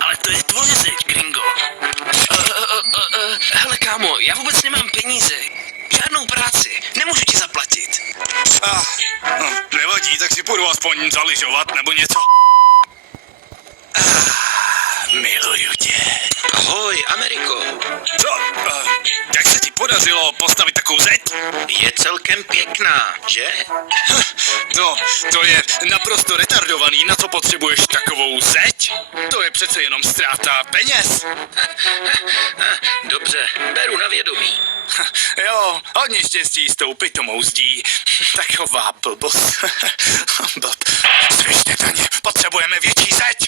Ale to je tvoje zeď, gringo. Hele, kámo, já vůbec nemám peníze. Žádnou práci. Nemůžu ti zaplatit. Nevadí, tak si půjdu aspoň zaližovat nebo něco. Miluju tě. Ahoj, Ameriko. Co? Jak se ti podařilo postavit takovou zeď? Je celkem pěkná, že? To je naprosto retardovaný. Na co potřebuješ takovou zeď? To je přece jenom ztráta peněz. Dobře, beru na vědomí. Jo, hodně štěstí s tou pitomou zdí. Taková blbost. Slyšte, Daně, potřebujeme větší zeď.